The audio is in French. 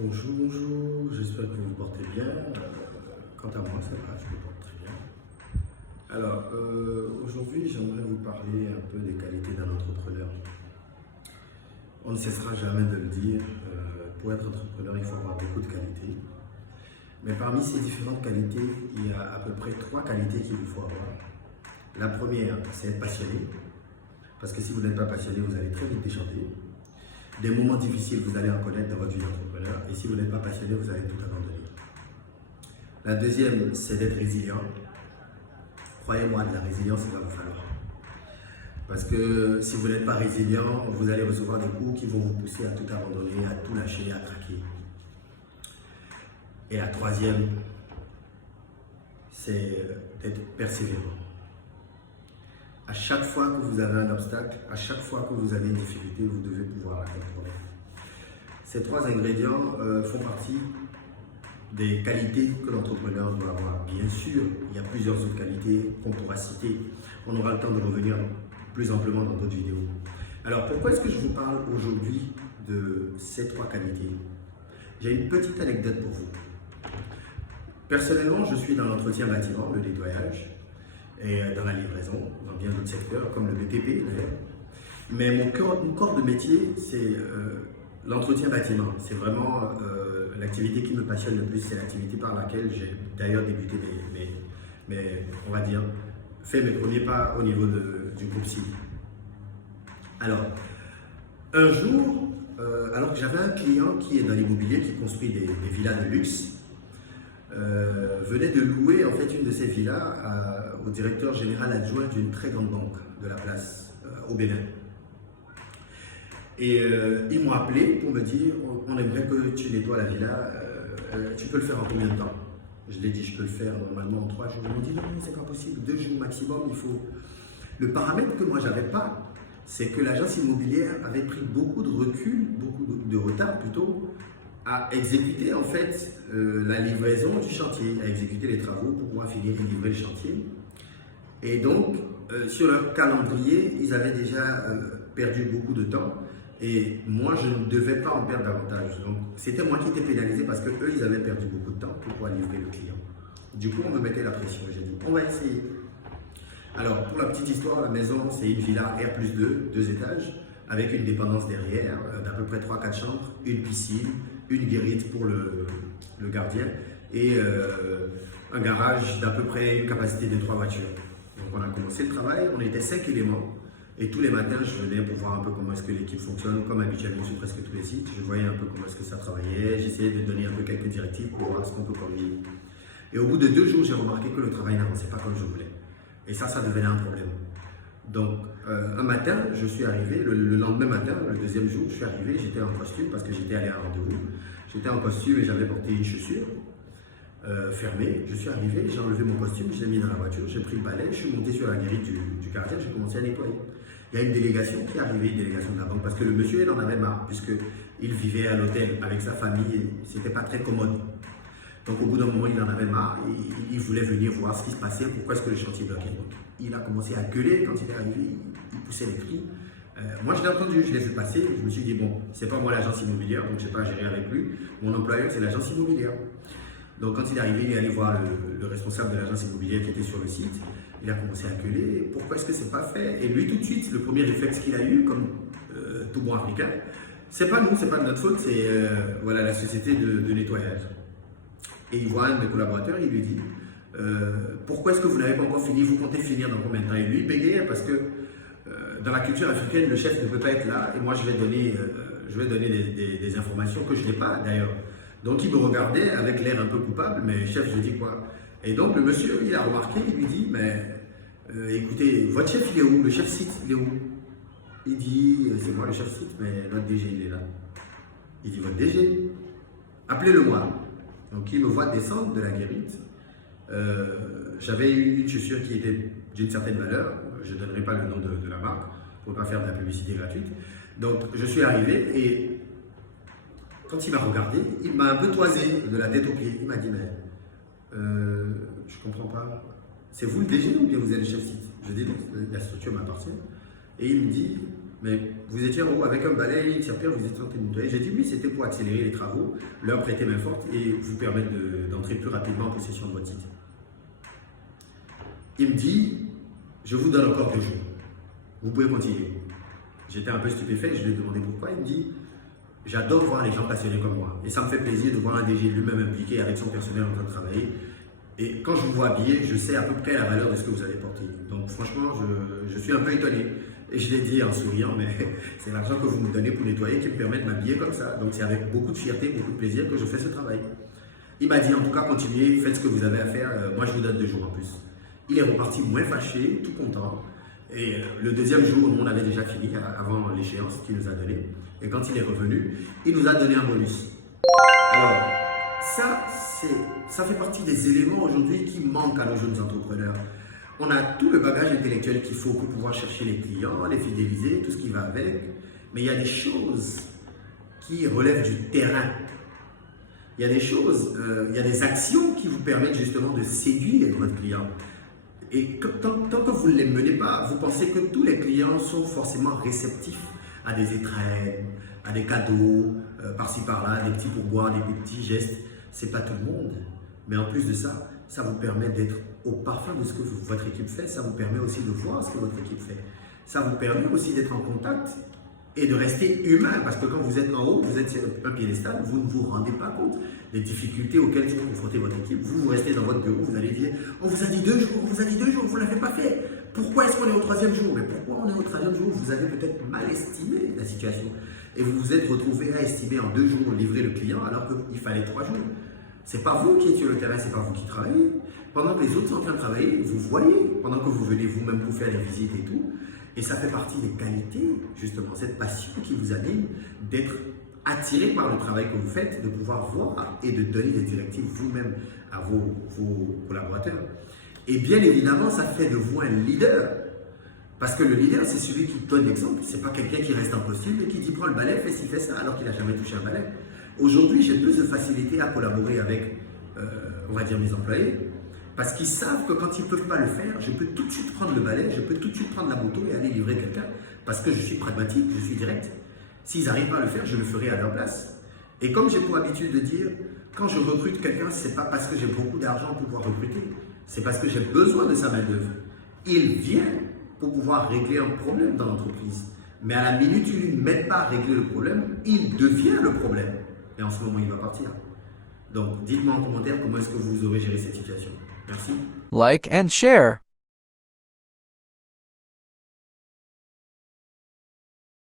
Bonjour, bonjour, j'espère que vous vous portez bien. Quant à moi, ça va, je me porte très bien. Alors, aujourd'hui, j'aimerais vous parler un peu des qualités d'un entrepreneur. On ne cessera jamais de le dire, pour être entrepreneur, il faut avoir beaucoup de qualités. Mais parmi ces différentes qualités, il y a à peu près trois qualités qu'il vous faut avoir. La première, c'est être passionné, parce que si vous n'êtes pas passionné, vous allez très vite déchanter. Des moments difficiles, vous allez en connaître dans votre vie d'entrepreneur, et si vous n'êtes pas passionné, vous allez tout abandonner. La deuxième, c'est d'être résilient. Croyez-moi, de la résilience, il va vous falloir. Parce que si vous n'êtes pas résilient, vous allez recevoir des coups qui vont vous pousser à tout abandonner, à tout lâcher, à craquer. Et la troisième, c'est d'être persévérant. À chaque fois que vous avez un obstacle, à chaque fois que vous avez une difficulté, vous devez pouvoir la contrôler. Ces trois ingrédients font partie des qualités que l'entrepreneur doit avoir. Bien sûr, il y a plusieurs autres qualités qu'on pourra citer. On aura le temps de revenir plus amplement dans d'autres vidéos. Alors, pourquoi est-ce que je vous parle aujourd'hui de ces trois qualités? J'ai une petite anecdote pour vous. Personnellement, je suis dans l'entretien bâtiment, le nettoyage, et dans la livraison, dans bien d'autres secteurs, comme le BTP d'ailleurs. Mais mon corps de métier, c'est l'entretien bâtiment. C'est vraiment l'activité qui me passionne le plus. C'est l'activité par laquelle j'ai d'ailleurs débuté on va dire, fait mes premiers pas au niveau du groupe CID. Alors, un jour, alors que j'avais un client qui est dans l'immobilier, qui construit des villas de luxe, venait de louer en fait une de ces villas au directeur général adjoint d'une très grande banque de la place au Bénin. Et ils m'ont appelé pour me dire on aimerait que tu nettoies la villa, tu peux le faire en combien de temps? Je l'ai dit, je peux le faire normalement en 3 jours. Ils m'ont dit non, c'est pas possible, 2 jours maximum, il faut. Le paramètre que moi j'avais pas, c'est que l'agence immobilière avait pris beaucoup de recul, beaucoup de retard plutôt, à exécuter en fait la livraison du chantier, à exécuter les travaux pour pouvoir finir et livrer le chantier. Et donc, sur leur calendrier, ils avaient déjà perdu beaucoup de temps. Et moi, je ne devais pas en perdre davantage. Donc, c'était moi qui étais pénalisé parce que eux, ils avaient perdu beaucoup de temps pour pouvoir livrer le client. Du coup, on me mettait la pression. J'ai dit, on va essayer. Alors, pour la petite histoire, la maison, c'est une villa R+2, 2 étages, avec une dépendance derrière, d'à peu près 3-4 chambres, une piscine, une guérite pour le gardien et un garage d'à peu près une capacité de 3 voitures. Donc, on a commencé le travail, on était 5 éléments. Et tous les matins, je venais pour voir un peu comment est-ce que l'équipe fonctionne, comme habituellement sur presque tous les sites. Je voyais un peu comment est-ce que ça travaillait, j'essayais de donner un peu quelques directives pour voir ce qu'on peut corriger. Et au bout de 2 jours, j'ai remarqué que le travail n'avançait pas comme je voulais. Et ça devenait un problème. Donc, un matin, je suis arrivé, le lendemain matin, le deuxième jour, je suis arrivé, j'étais en costume parce que j'étais allé à un rendez-vous. J'étais en costume et j'avais porté une chaussure fermée. Je suis arrivé, j'ai enlevé mon costume, je l'ai mis dans la voiture, j'ai pris le balai, je suis monté sur la guérite du gardien, j'ai commencé à nettoyer. Il y a une délégation qui est arrivée, une délégation de la banque, parce que le monsieur, il en avait marre, puisqu'il vivait à l'hôtel avec sa famille, et c'était pas très commode. Donc au bout d'un moment, il en avait marre, il voulait venir voir ce qui se passait, pourquoi est-ce que le chantier bloquait. Donc il a commencé à gueuler quand il est arrivé, il poussait les cris. Moi je l'ai entendu, je l'ai vu passer, je me suis dit bon, c'est pas moi l'agence immobilière, donc je n'ai pas à gérer avec lui, mon employeur c'est l'agence immobilière. Donc quand il est arrivé, il est allé voir le responsable de l'agence immobilière qui était sur le site. Il a commencé à gueuler, pourquoi est-ce que c'est pas fait? Et lui tout de suite, le premier réflexe qu'il a eu, comme tout bon africain, c'est pas nous, c'est pas de notre faute, c'est voilà, la société de nettoyage. Et il voit un de mes collaborateurs, il lui dit pourquoi est-ce que vous n'avez pas encore fini? Vous comptez finir dans combien de temps? Et lui, il bégayait parce que dans la culture africaine, le chef ne peut pas être là et moi je vais donner des informations que je n'ai pas d'ailleurs. Donc il me regardait avec l'air un peu coupable, mais chef, je dis quoi? Et donc le monsieur, il a remarqué, il lui dit, mais écoutez, votre chef il est où? Le chef site, il est où? Il dit, c'est moi le chef site, mais notre DG il est là. Il dit, votre DG? Appelez-le moi. Donc il me voit descendre de la guérite. J'avais une chaussure qui était d'une certaine valeur, je ne donnerai pas le nom de la marque, pour ne pas faire de la publicité gratuite. Donc je suis arrivé et quand il m'a regardé, il m'a un peu toisé de la tête aux pieds. Il m'a dit, mais je comprends pas, c'est vous le DG ou bien vous êtes le chef site? Je dis non, la structure m'appartient. Et il me dit, mais vous étiez en haut avec un balai, une serpillère, vous étiez en train de nettoyer. J'ai dit oui, c'était pour accélérer les travaux, leur prêter main forte et vous permettre d'entrer plus rapidement en possession de votre site. Il me dit, je vous donne encore 2 jours. Vous pouvez continuer. J'étais un peu stupéfait, je lui ai demandé pourquoi. Il me dit, j'adore voir les gens passionnés comme moi. Et ça me fait plaisir de voir un DG lui-même impliqué avec son personnel en train de travailler. Et quand je vous vois habillé, je sais à peu près la valeur de ce que vous avez porté. Donc franchement, je suis un peu étonné. Et je l'ai dit en souriant, mais c'est l'argent que vous me donnez pour nettoyer qui me permet de m'habiller comme ça. Donc c'est avec beaucoup de fierté, beaucoup de plaisir que je fais ce travail. Il m'a dit, en tout cas, continuez, faites ce que vous avez à faire. Moi, je vous donne 2 jours en plus. Il est reparti moins fâché, tout content. Et le deuxième jour, on avait déjà fini avant l'échéance qu'il nous a donnée. Et quand il est revenu, il nous a donné un bonus. Alors, ça fait partie des éléments aujourd'hui qui manquent à nos jeunes entrepreneurs. On a tout le bagage intellectuel qu'il faut pour pouvoir chercher les clients, les fidéliser, tout ce qui va avec. Mais il y a des choses qui relèvent du terrain. Il y a des choses, il y a des actions qui vous permettent justement de séduire votre client. Et tant que vous ne les menez pas, vous pensez que tous les clients sont forcément réceptifs à des étrennes, à des cadeaux, par-ci par-là, des petits pourboires, des petits gestes. C'est pas tout le monde. Mais en plus de ça, ça vous permet d'être au parfum de ce que votre équipe fait. Ça vous permet aussi de voir ce que votre équipe fait. Ça vous permet aussi d'être en contact et de rester humain. Parce que quand vous êtes en haut, vous êtes sur un piédestal, vous ne vous rendez pas compte des difficultés auxquelles sont confrontées votre équipe. Vous restez dans votre bureau, vous allez dire « On vous a dit 2 jours, on vous a dit 2 jours, vous ne l'avez pas fait. Pourquoi est-ce qu'on est au 3e jour ?» Mais pourquoi on est au 3e jour? Vous avez peut-être mal estimé la situation. Et vous vous êtes retrouvé à estimer en 2 jours livrer le client alors qu'il fallait 3 jours. C'est pas vous qui êtes sur le terrain, c'est pas vous qui travaillez. Pendant que les autres sont en train de travailler, vous voyez, pendant que vous venez vous-même pour faire des visites et tout. Et ça fait partie des qualités, justement, cette passion qui vous anime d'être attiré par le travail que vous faites, de pouvoir voir et de donner des directives vous-même à vos collaborateurs. Et bien évidemment, ça fait de vous un leader. Parce que le leader, c'est celui qui donne l'exemple. C'est pas quelqu'un qui reste impossible et qui dit prends le balai, fais ci, fais ça, alors qu'il n'a jamais touché un balai. Aujourd'hui, j'ai plus de facilité à collaborer avec, on va dire, mes employés, parce qu'ils savent que quand ils ne peuvent pas le faire, je peux tout de suite prendre le balai, je peux tout de suite prendre la moto et aller livrer quelqu'un, parce que je suis pragmatique, je suis direct. S'ils n'arrivent pas à le faire, je le ferai à leur place. Et comme j'ai pour habitude de dire, quand je recrute quelqu'un, ce n'est pas parce que j'ai beaucoup d'argent pour pouvoir recruter, c'est parce que j'ai besoin de sa main-d'œuvre. Il vient pour pouvoir régler un problème dans l'entreprise. Mais à la minute où il ne m'aide pas à régler le problème, il devient le problème. Et en ce moment, il va partir. Donc, dites-moi en commentaire comment est-ce que vous aurez géré cette situation. Merci. Like and share.